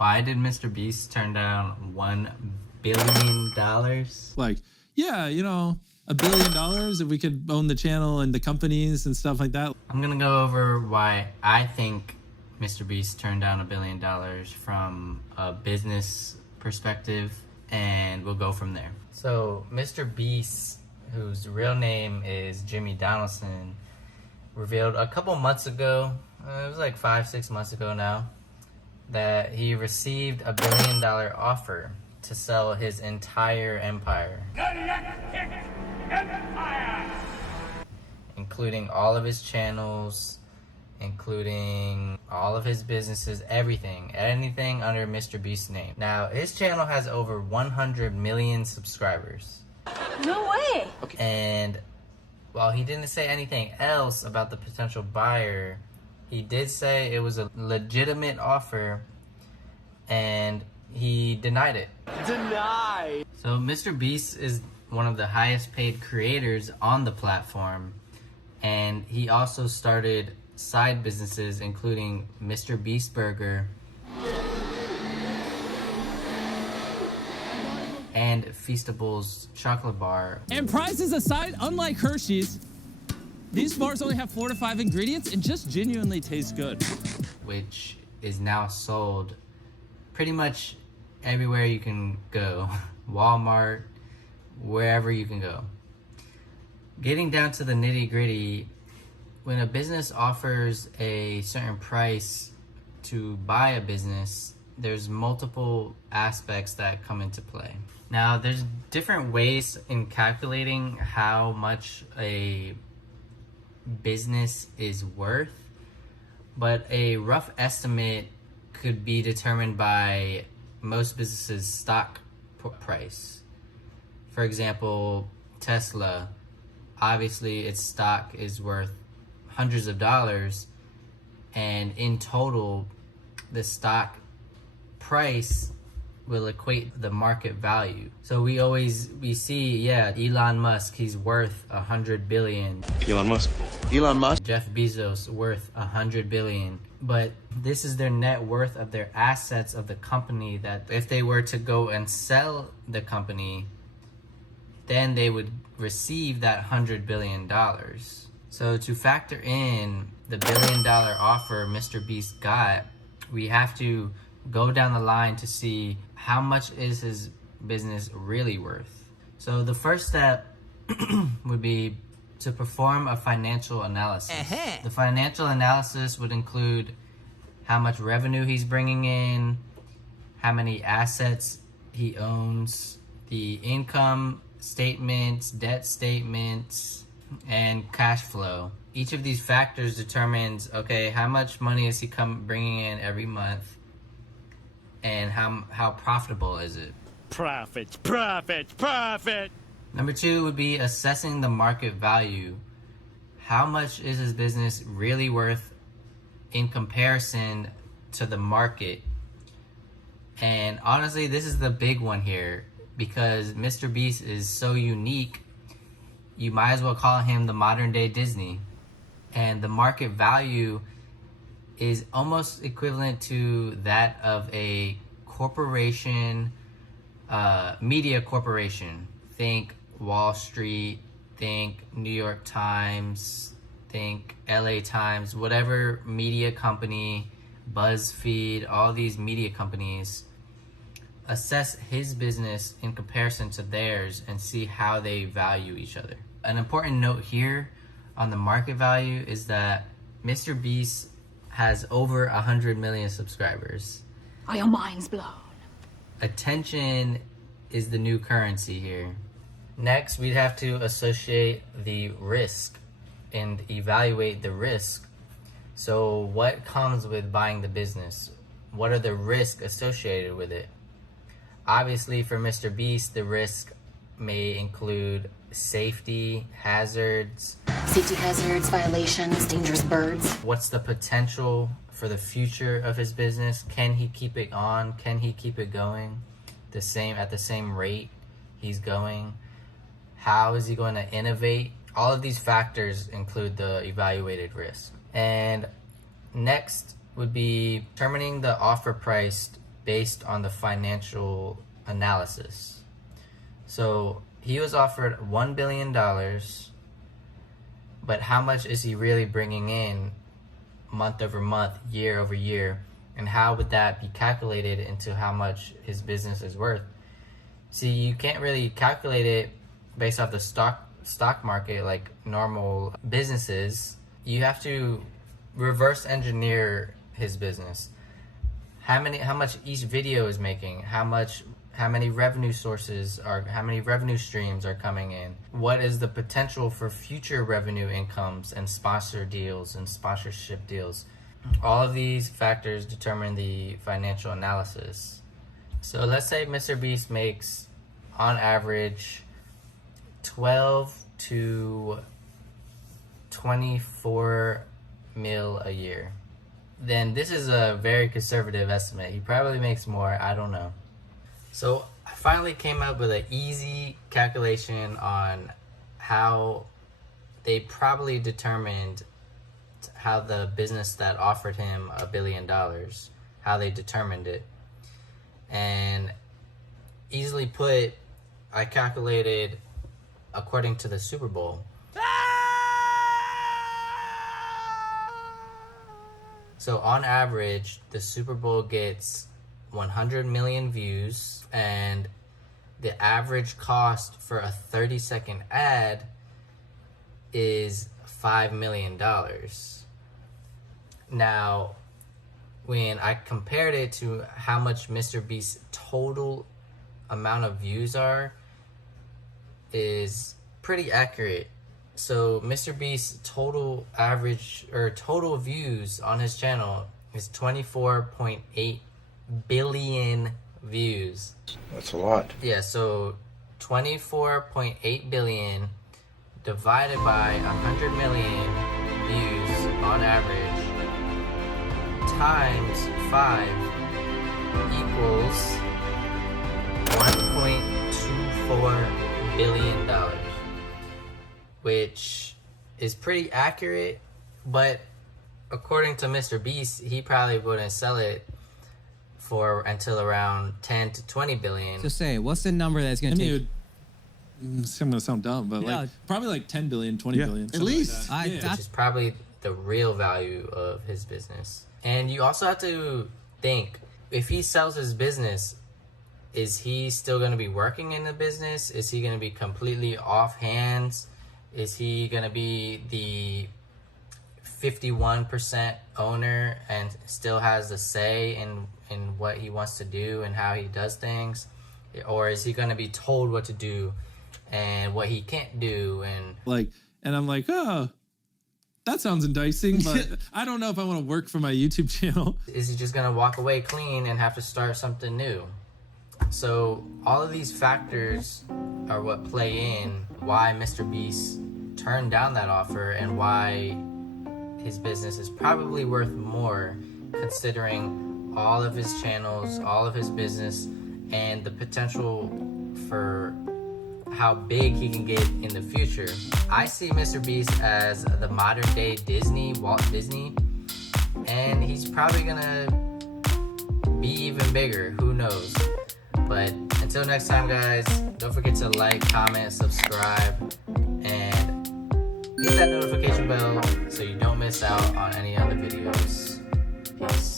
Why did Mr. Beast turn down $1 billion? Like, yeah, you know, $1 billion if we could own the channel and the companies and stuff like that. I'm gonna go over why I think Mr. Beast turned down $1 billion from a business perspective, and we'll go from there. So Mr. Beast, whose real name is Jimmy Donaldson, revealed a couple months ago, it was like 5-6 months ago now, that he received $1 billion offer to sell his entire empire. Including all of his channels, including all of his businesses, everything, anything under Mr. Beast's name. Now, his channel has over 100 million subscribers. No way! And while he didn't say anything else about the potential buyer, he did say it was a legitimate offer, and he denied it. Deny! So Mr. Beast is one of the highest paid creators on the platform, and he also started side businesses including Mr. Beast Burger and Feastables chocolate bar. And prices aside, unlike Hershey's, these bars only have 4 to 5 ingredients and just genuinely taste good. Which is now sold pretty much everywhere you can go. Walmart, wherever you can go. Getting down to the nitty gritty, when a business offers a certain price to buy a business, there's multiple aspects that come into play. Now, there's different ways in calculating how much a business is worth, but a rough estimate could be determined by most businesses' stock price. For example, Tesla, obviously its stock is worth hundreds of dollars, and in total the stock price will equate the market value. So we see, yeah, Elon Musk, he's worth 100 billion. Elon Musk. Jeff Bezos worth 100 billion. But this is their net worth of their assets of the company, that if they were to go and sell the company, then they would receive that $100 billion. So to factor in the $1 billion offer Mr. Beast got, we have to go down the line to see how much is his business really worth. So the first step would be to perform a financial analysis. The financial analysis would include how much revenue he's bringing in, how many assets he owns, the income statements, debt statements, and cash flow. Each of these factors determines, okay, how much money is he bringing in every month, and how profitable is it? Profit, profit, profit! Number 2 would be assessing the market value. How much is his business really worth in comparison to the market? And honestly, this is the big one here, because Mr. Beast is so unique, you might as well call him the modern day Disney. And the market value is almost equivalent to that of a corporation, media corporation. Think Wall Street, think New York Times, think LA Times, whatever media company, BuzzFeed, all these media companies. Assess his business in comparison to theirs and see how they value each other. An important note here on the market value is that Mr. Beast has over 100 million subscribers. Are your minds blown? Attention is the new currency here. Next, we'd have to associate the risk and evaluate the risk. So what comes with buying the business? What are the risks associated with it? Obviously, for Mr. Beast, the risk may include safety hazards. Safety hazards, violations, dangerous birds. What's the potential for the future of his business? Can he keep it on? Can he keep it going at the same rate he's going? How is he going to innovate? All of these factors include the evaluated risk. And next would be determining the offer price based on the financial analysis. So he was offered $1 billion, but how much is he really bringing in month over month, year over year? And how would that be calculated into how much his business is worth? See, you can't really calculate it based off the stock market like normal businesses. You have to reverse engineer his business. How much each video is making, how many revenue streams are coming in, what is the potential for future revenue incomes and sponsor deals and sponsorship deals. All of these factors determine the financial analysis. So let's say MrBeast makes on average 12 to 24 mil a year. Then this is a very conservative estimate. He probably makes more, I don't know. So I finally came up with an easy calculation on how they probably determined how the business that offered him $1 billion, how they determined it. And easily put, I calculated according to the Super Bowl. So on average, the Super Bowl gets 100 million views, and the average cost for a 30-second ad is $5 million. Now, when I compared it to how much MrBeast's total amount of views are, is pretty accurate. So MrBeast's total average or total views on his channel is 24.8 billion views. That's a lot. Yeah, so 24.8 billion divided by 100 million views on average times 5 equals $1.24 billion, which is pretty accurate, but according to Mr. he probably wouldn't sell it for until around 10 to 20 billion. So say, what's the number that's going to take? It's going to sound dumb, but Yeah. like probably like 10 billion, 20 billion. At something least. like that. Which is probably the real value of his business. And you also have to think, if he sells his business, is he still going to be working in the business? Is he going to be completely off hands? Is he going to be the 51% owner and still has a say in what he wants to do and how he does things? Or is he going to be told what to do and what he can't do? And I'm like, oh, that sounds enticing, but I don't know if I want to work for my YouTube channel. is he just going to walk away clean and have to start something new? So all of these factors are what play in why MrBeast turned down that offer and why his business is probably worth more, considering all of his channels, all of his business, and the potential for how big he can get in the future. I see MrBeast as the modern day Disney, Walt Disney, and he's probably gonna be even bigger, who knows. But until next time, guys, don't forget to like, comment, subscribe, and hit that notification bell so you don't miss out on any other videos. Peace.